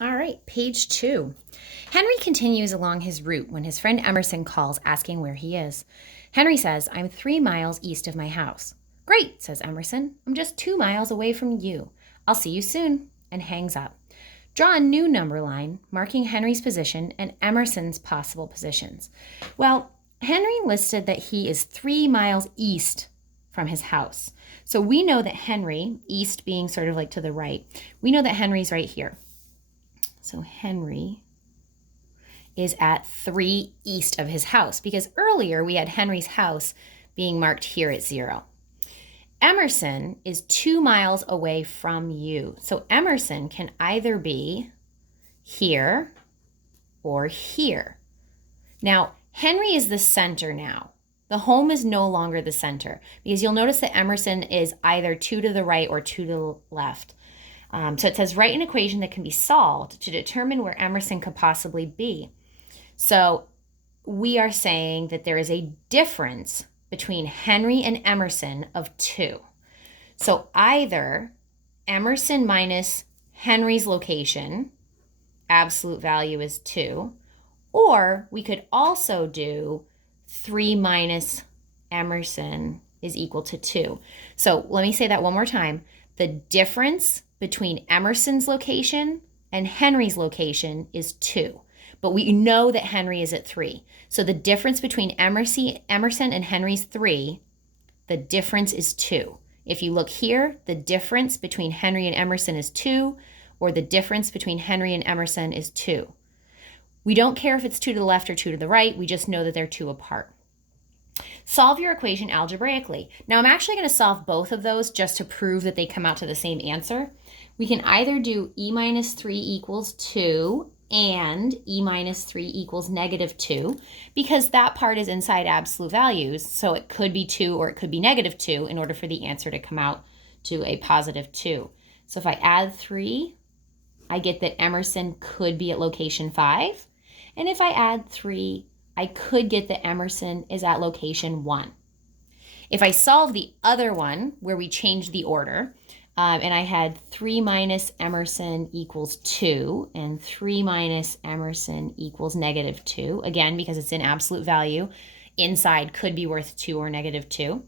All right, page 2. Henry continues along his route when his friend Emerson calls asking where he is. Henry says, "I'm 3 miles east of my house." "Great," says Emerson. "I'm just 2 miles away from you. I'll see you soon," and hangs up. Draw a new number line marking Henry's position and Emerson's possible positions. Well, Henry listed that he is 3 miles east from his house. So we know that Henry, east being sort of like to the right, we know that Henry's right here. So Henry is at 3 east of his house because earlier we had Henry's house being marked here at 0. Emerson is 2 miles away from you. So Emerson can either be here or here. Now, Henry is the center now. The home is no longer the center because you'll notice that Emerson is either 2 to the right or 2 to the left. So it says write an equation that can be solved to determine where Emerson could possibly be. So we are saying that there is a difference between Henry and Emerson of 2. So either Emerson minus Henry's location, absolute value is 2, or we could also do 3 minus Emerson is equal to 2. So let me say that one more time. The difference between Emerson's location and Henry's location is 2. But we know that Henry is at 3. So the difference between Emerson and Henry's 3, the difference is 2. If you look here, the difference between Henry and Emerson is 2, or the difference between Henry and Emerson is 2. We don't care if it's 2 to the left or 2 to the right. We just know that they're 2 apart. Solve your equation algebraically. Now I'm actually going to solve both of those just to prove that they come out to the same answer. We can either do e minus 3 equals 2 and e minus 3 equals negative 2 because that part is inside absolute values. So it could be 2 or it could be negative 2 in order for the answer to come out to a positive 2. So if I add 3, I get that Emerson could be at location 5. And if I add 3, I could get that Emerson is at location 1. If I solve the other one, where we change the order, and I had 3 minus Emerson equals 2, and 3 minus Emerson equals negative 2, again, because it's in absolute value, inside could be worth 2 or negative 2.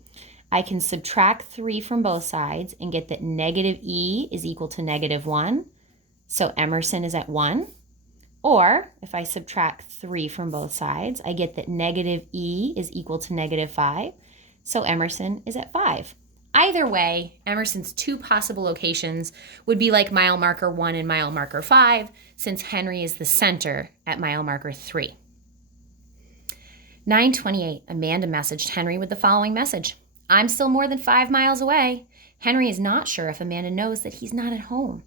I can subtract 3 from both sides and get that negative e is equal to negative 1, so Emerson is at 1. Or if I subtract 3 from both sides, I get that negative e is equal to negative 5. So Emerson is at 5. Either way, Emerson's 2 possible locations would be like mile marker 1 and mile marker 5, since Henry is the center at mile marker 3. 9:28, Amanda messaged Henry with the following message. "I'm still more than 5 miles away." Henry is not sure if Amanda knows that he's not at home.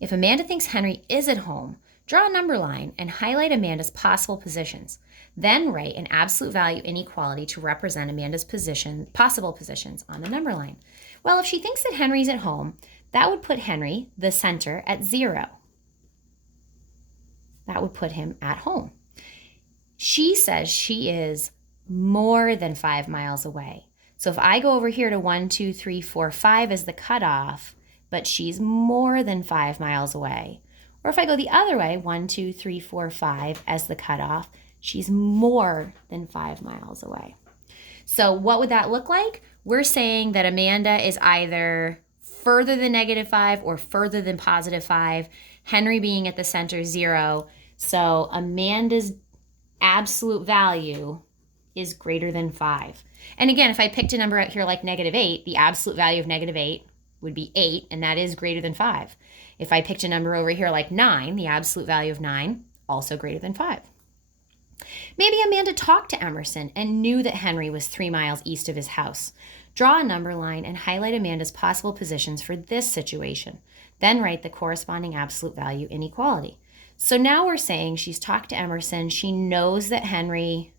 If Amanda thinks Henry is at home, draw a number line and highlight Amanda's possible positions. Then write an absolute value inequality to represent Amanda's possible positions on the number line. Well, if she thinks that Henry's at home, that would put Henry, the center, at 0. That would put him at home. She says she is more than 5 miles away. So if I go over here to 1, 2, 3, 4, 5 as the cutoff, but she's more than 5 miles away. Or if I go the other way, 1, 2, 3, 4, 5 as the cutoff, she's more than 5 miles away. So what would that look like? We're saying that Amanda is either further than negative 5 or further than positive 5, Henry being at the center 0. So Amanda's absolute value is greater than 5. And again, if I picked a number out here like negative 8, the absolute value of negative 8 would be 8, and that is greater than 5. If I picked a number over here like 9, the absolute value of 9, also greater than 5. Maybe Amanda talked to Emerson and knew that Henry was 3 miles east of his house. Draw a number line and highlight Amanda's possible positions for this situation. Then write the corresponding absolute value inequality. So now we're saying she's talked to Emerson. She knows that Henry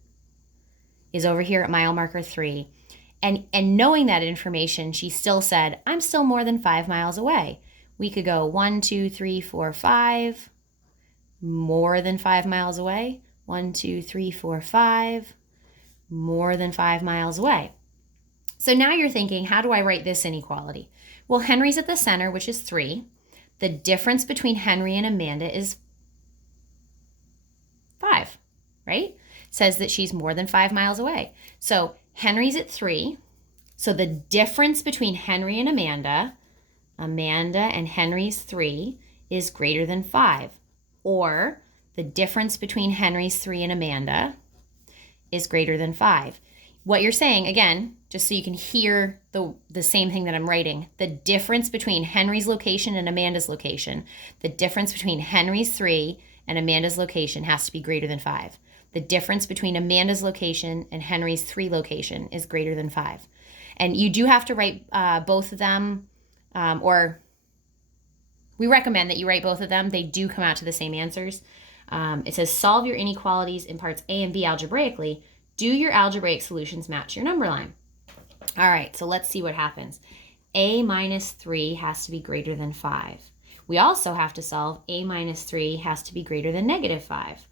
is over here at mile marker 3. And knowing that information, she still said, I'm still more than 5 miles away. We could go 1, 2, 3, 4, 5, more than 5 miles away. 1, 2, 3, 4, 5, more than 5 miles away. So now you're thinking, how do I write this inequality? Well, Henry's at the center, which is 3. the difference between Henry and Amanda is 5, right? It says that she's more than 5 miles away. So Henry's at 3. So the difference between Henry and Amanda and Henry's 3 is greater than 5. Or the difference between Henry's 3 and Amanda is greater than 5. What you're saying, again, just so you can hear the same thing that I'm writing, the difference between Henry's location and Amanda's location, the difference between Henry's 3 and Amanda's location has to be greater than 5. The difference between Amanda's location and Henry's 3 location is greater than 5. And you do have to write both of them, or we recommend that you write both of them. They do come out to the same answers. It says solve your inequalities in parts A and B algebraically. Do your algebraic solutions match your number line? All right, so let's see what happens. A minus 3 has to be greater than 5. We also have to solve A minus 3 has to be greater than negative 5.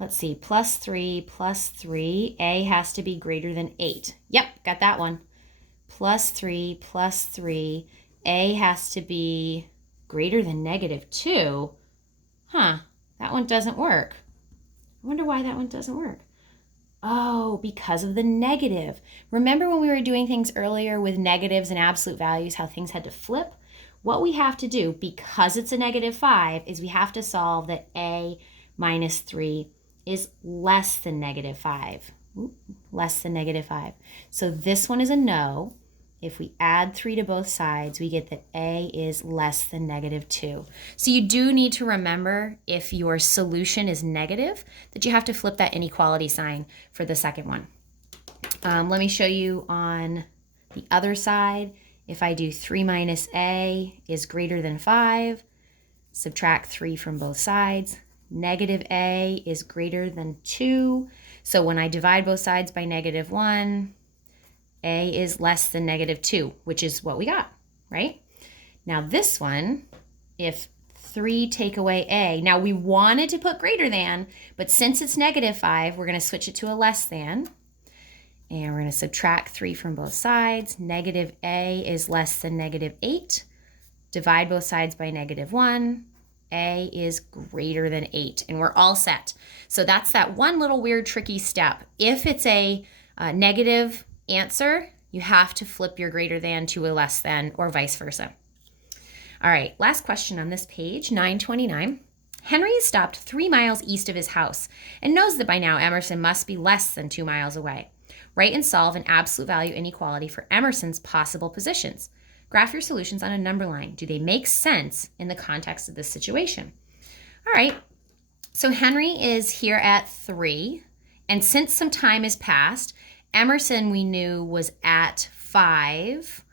Let's see, plus 3, A has to be greater than 8. Yep, got that one. Plus 3, A has to be greater than negative 2. That one doesn't work. I wonder why that one doesn't work. Oh, because of the negative. Remember when we were doing things earlier with negatives and absolute values, how things had to flip? What we have to do, because it's a negative 5, is we have to solve that A minus 3 is less than negative 5. Less than negative 5. So this one is a no. If we add 3 to both sides, we get that A is less than negative 2. So you do need to remember, if your solution is negative, that you have to flip that inequality sign for the second one. Let me show you on the other side. If I do 3 minus A is greater than 5, subtract 3 from both sides. Negative A is greater than 2. So when I divide both sides by negative 1, A is less than negative 2, which is what we got, right? Now this one, if 3 take away A, now we wanted to put greater than, but since it's negative 5, we're going to switch it to a less than. And we're going to subtract 3 from both sides. Negative A is less than negative 8. Divide both sides by negative 1. A is greater than 8, and we're all set. So that's that one little weird tricky step. If it's a negative answer, you have to flip your greater than to a less than, or vice versa. All right, last question on this page, 929. Henry is stopped 3 miles east of his house and knows that by now Emerson must be less than 2 miles away. Write and solve an absolute value inequality for Emerson's possible positions. Graph your solutions on a number line. Do they make sense in the context of this situation? All right, so Henry is here at 3, and since some time has passed, Emerson, we knew, was at 5,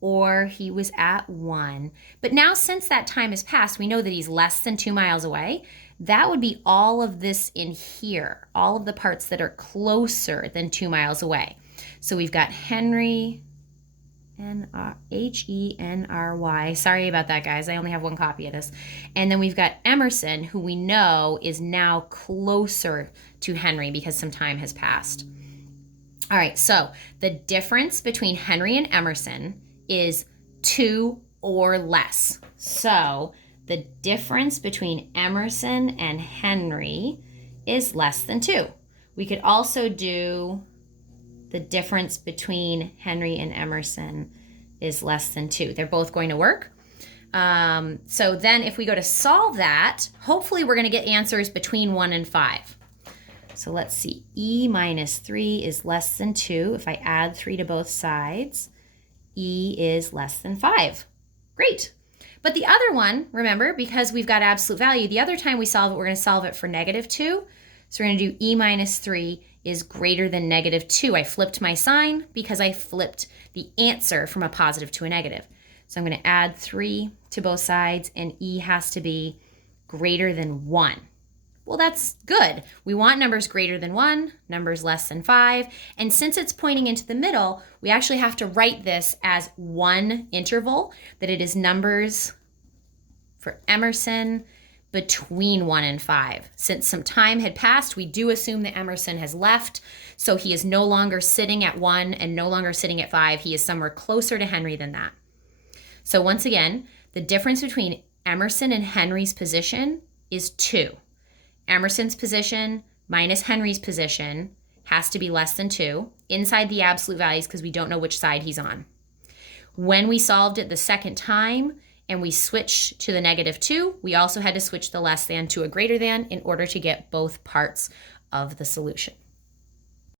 or he was at 1. But now, since that time has passed, we know that he's less than 2 miles away. That would be all of this in here, all of the parts that are closer than 2 miles away. So we've got Henry, Henry. Sorry about that, guys. I only have one copy of this. And then we've got Emerson, who we know is now closer to Henry because some time has passed. All right, so the difference between Henry and Emerson is 2 or less. So the difference between Emerson and Henry is less than 2. We could also do the difference between Henry and Emerson is less than 2. They're both going to work. So then if we go to solve that, hopefully we're going to get answers between 1 and 5. So let's see, E minus 3 is less than 2. If I add 3 to both sides, E is less than 5. Great. But the other one, remember, because we've got absolute value, the other time we solve it, we're going to solve it for negative 2. So we're going to do E minus 3 is greater than negative 2. I flipped my sign because I flipped the answer from a positive to a negative. So I'm going to add 3 to both sides, and E has to be greater than 1. Well, that's good. We want numbers greater than 1, numbers less than 5. And since it's pointing into the middle, we actually have to write this as one interval, that it is numbers for Emerson between 1 and 5. Since some time had passed, we do assume that Emerson has left, so he is no longer sitting at 1 and no longer sitting at 5. He is somewhere closer to Henry than that. So once again, The difference between Emerson and Henry's position is 2. Emerson's position minus Henry's position has to be less than 2 inside the absolute values because we don't know which side he's on. When we solved it the second time and we switched to the -2, we also had to switch the less than to a greater than in order to get both parts of the solution.